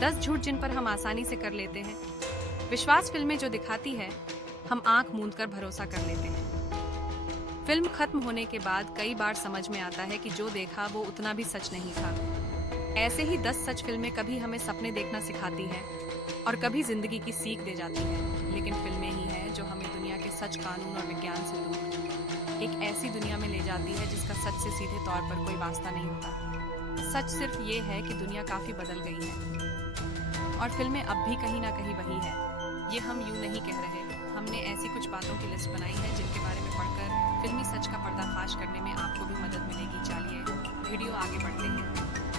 10 झूठ जिन पर हम आसानी से कर लेते हैं। विश्वास फिल्में जो दिखाती है, हम आंख मूंद कर भरोसा कर लेते हैं। फिल्म खत्म होने के बाद कई बार समझ में आता है कि जो देखा वो उतना भी सच नहीं था। ऐसे ही 10 सच फिल्में कभी हमें सपने देखना सिखाती हैं और कभी जिंदगी की सीख दे जाती हैं। लेकिन फिल्में ही हैं जो हमें दुनिया के सच, कानून और विज्ञान से दूर एक ऐसी दुनिया में ले जाती है जिसका सच से सीधे तौर पर कोई वास्ता नहीं होता। सच सिर्फ ये है कि दुनिया काफी बदल गई है और फिल्में अब भी कहीं ना कहीं वही है। ये हम यूं नहीं कह रहे, हमने ऐसी कुछ बातों की लिस्ट बनाई है जिनके बारे में पढ़कर फिल्मी सच का पर्दाफाश करने में आपको भी मदद मिलेगी। चलिए वीडियो आगे बढ़ते हैं।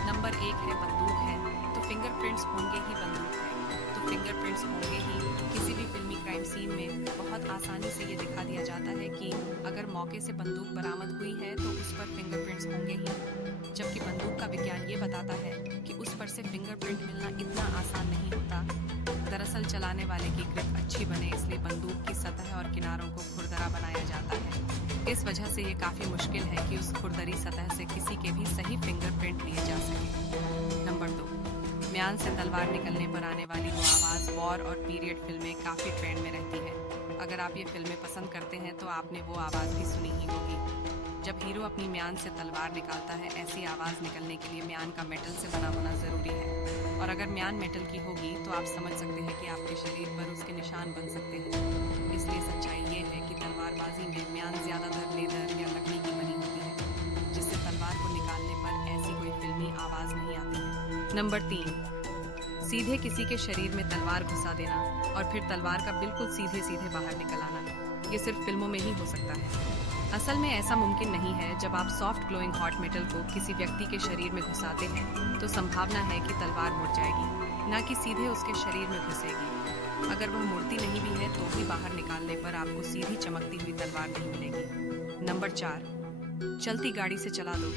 नंबर 1 है बंदूक है तो फिंगरप्रिंट्स होंगे ही। बंदूक है तो फिंगरप्रिंट्स होंगे ही। किसी भी फिल्मी क्राइम सीन में बहुत आसानी से ये दिखा दिया जाता है कि अगर मौके से बंदूक बरामद हुई है तो उस पर फिंगरप्रिंट्स होंगे ही। जबकि बंदूक का विज्ञान ये बताता है कि उस पर से फिंगरप्रिंट मिलना इतना आसान नहीं होता। दरअसल चलाने वाले की ग्रिप अच्छी बने इसलिए बंदूक की सतह और किनारों को खुरदरा बनाया जाता है। इस वजह से ये काफी मुश्किल है कि उस खुरदरी सतह से किसी के भी सही फिंगरप्रिंट लिए जा सके। नंबर 2, म्यान से तलवार निकलने पर आने वाली वो आवाज वॉर और पीरियड फिल्में काफी ट्रेंड में रहती है। अगर आप ये फिल्में पसंद करते हैं तो आपने वो आवाज भी सुनी ही होगी। जब हीरो अपनी म्यान से तलवार निकालता है, ऐसी आवाज निकलने के लिए म्यान का मेटल से बना होना जरूरी है। और अगर म्यान मेटल की होगी तो आप समझ सकते हैं कि आपके शरीर पर उसके निशान बन सकते हैं। इसलिए सच्चाई ये है कि तलवारबाजी में म्यान ज्यादातर लेदर या लकड़ी की बनी होती है, जिससे तलवार को निकालने पर ऐसी कोई फिल्मी आवाज नहीं आती है। नंबर 3, सीधे किसी के शरीर में तलवार घुसा देना और फिर तलवार का बिल्कुल सीधे सीधे बाहर निकल आना। ये सिर्फ फिल्मों में ही हो सकता है। असल में ऐसा मुमकिन नहीं है। जब आप सॉफ्ट ग्लोइंग हॉट मेटल को किसी व्यक्ति के शरीर में घुसाते हैं तो संभावना है कि तलवार मुड़ जाएगी, ना कि सीधे उसके शरीर में घुसेगी। अगर वह मुड़ती नहीं भी है तो भी बाहर निकालने पर आपको सीधी चमकती हुई तलवार नहीं मिलेगी। नंबर 4, चलती गाड़ी से चला दो।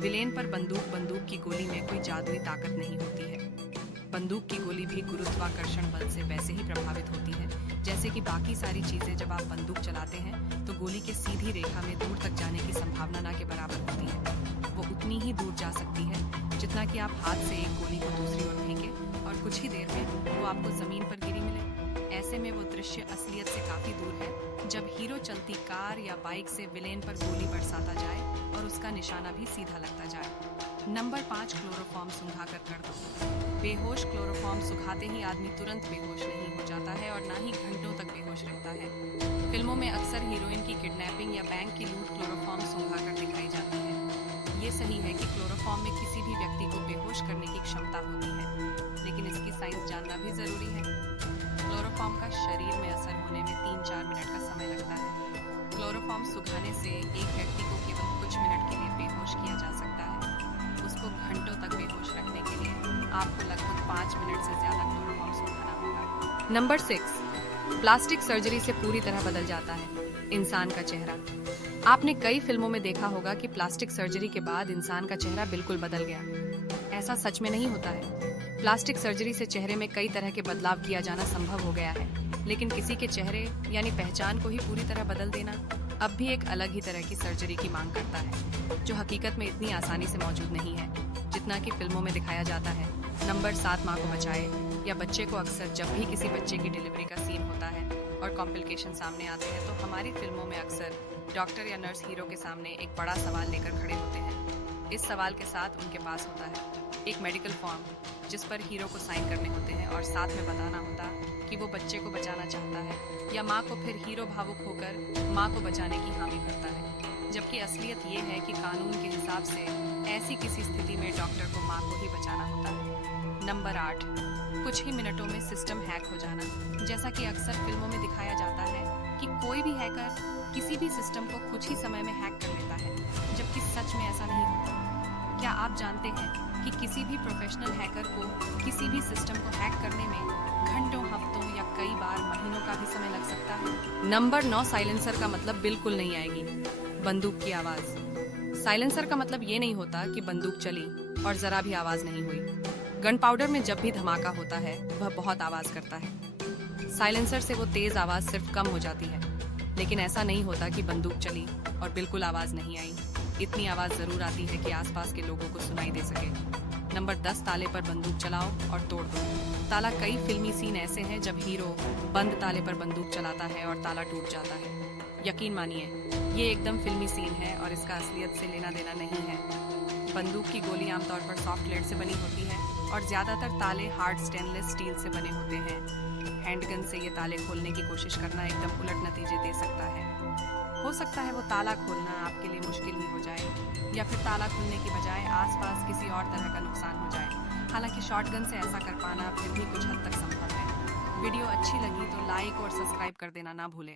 विलेन पर बंदूक की गोली में कोई जादुई ताकत नहीं होती है। बंदूक की गोली भी गुरुत्वाकर्षण बल से वैसे ही प्रभावित होती है जैसे कि बाकी सारी चीजें। जब आप बंदूक चलाते हैं तो गोली के सीधी रेखा में दूर तक जाने की संभावना ना के बराबर होती है। वो उतनी ही दूर जा सकती है जितना कि आप हाथ से एक गोली को दूसरी ओर फेंकें और कुछ ही देर में वो आपको जमीन पर गिरी मिले। ऐसे में वो दृश्य असलियत से काफी दूर है जब हीरो चलती कार या बाइक से विलेन पर गोली बरसाता जाए और उसका निशाना भी सीधा लगता जाए। नंबर 5, क्लोरोफॉर्म सुंघाकर कर दो। बेहोश क्लोरोफॉर्म सुखाते ही आदमी तुरंत बेहोश नहीं हो जाता है और ना ही घंटों तक बेहोश रहता है। फिल्मों में अक्सर हीरोइन की किडनैपिंग या बैंक की लूट क्लोरोफॉर्म सुंघाकर दिखाई जाती है। ये सही है कि क्लोरोफॉर्म में किसी भी व्यक्ति को बेहोश करने की क्षमता होती है, लेकिन इसकी साइंस जानना भी जरूरी है। क्लोरोफॉर्म का शरीर में असर होने में 3-4 मिनट का समय लगता है। क्लोरोफॉर्म सुखाने से एक व्यक्ति को केवल कुछ मिनट के लिए बेहोश किया जा सकता है। उसको घंटों तक बेहोश रखने के लिए आपको लगभग 5 मिनट से ज्यादा क्लोरोफॉर्म सुखाना होगा। नंबर 6, प्लास्टिक सर्जरी से पूरी तरह बदल जाता है इंसान का चेहरा। आपने कई फिल्मों में देखा होगा कि प्लास्टिक सर्जरी के बाद इंसान का चेहरा बिल्कुल बदल गया। ऐसा सच में नहीं होता है। प्लास्टिक सर्जरी से चेहरे में कई तरह के बदलाव किया जाना संभव हो गया है, लेकिन किसी के चेहरे यानी पहचान को ही पूरी तरह बदल देना अब भी एक अलग ही तरह की सर्जरी की मांग करता है, जो हकीकत में इतनी आसानी से मौजूद नहीं है जितना कि फिल्मों में दिखाया जाता है। नंबर 7, माँ को बचाए या बच्चे को। अक्सर जब भी किसी बच्चे की डिलीवरी का सीन होता है और कॉम्प्लिकेशन सामने आते हैं तो हमारी फिल्मों में अक्सर डॉक्टर या नर्स हीरो के सामने एक बड़ा सवाल लेकर खड़े होते हैं। इस सवाल के साथ उनके पास होता है एक मेडिकल फॉर्म जिस पर हीरो को साइन करने होते हैं और साथ में बताना होता कि वो बच्चे को बचाना चाहता है या माँ को। फिर हीरो भावुक होकर माँ को बचाने की हामी भरता है, जबकि असलियत ये है कि कानून के हिसाब से ऐसी किसी स्थिति में डॉक्टर को माँ को ही बचाना होता है। नंबर 8, कुछ ही मिनटों में सिस्टम हैक हो जाना। जैसा कि अक्सर फिल्मों में दिखाया जाता है कि कोई भी हैकर किसी भी सिस्टम को कुछ ही समय में हैक कर लेता है, जबकि सच में ऐसा नहीं होता। क्या आप जानते हैं कि किसी भी प्रोफेशनल हैकर को किसी भी सिस्टम को हैक करने में घंटों, हफ्तों या कई बार महीनों का भी समय लग सकता है। नंबर 9, साइलेंसर का मतलब बिल्कुल नहीं आएगी। बंदूक की आवाज। साइलेंसर का मतलब ये नहीं होता कि बंदूक चली और जरा भी आवाज नहीं हुई। गन पाउडर में जब भी धमाका होता है वह बहुत आवाज करता है। साइलेंसर से वो तेज आवाज सिर्फ कम हो जाती है, लेकिन ऐसा नहीं होता कि बंदूक चली और बिल्कुल आवाज नहीं आई। इतनी आवाज जरूर आती है कि आसपास के लोगों को सुनाई दे सके। नंबर 10, ताले पर बंदूक चलाओ और तोड़ दो। ताला कई फिल्मी सीन ऐसे हैं जब हीरो बंद ताले पर बंदूक चलाता है और ताला टूट जाता है। यकीन मानिए, ये एकदम फिल्मी सीन है और इसका असलियत से लेना देना नहीं है। बंदूक की गोली आमतौर पर सॉफ्ट लेड से बनी होती है और ज्यादातर ताले हार्ड स्टेनलेस स्टील से बने होते हैं। हैंडगन से ये ताले खोलने की कोशिश करना एकदम उलट नतीजे दे सकता है। हो सकता है वो ताला खोलना आपके लिए मुश्किल ही हो जाए, या फिर ताला खुलने की बजाय आसपास किसी और तरह का नुकसान हो जाए। हालांकि शॉटगन से ऐसा कर पाना फिर भी कुछ हद तक संभव है। वीडियो अच्छी लगी तो लाइक और सब्सक्राइब कर देना ना भूलें।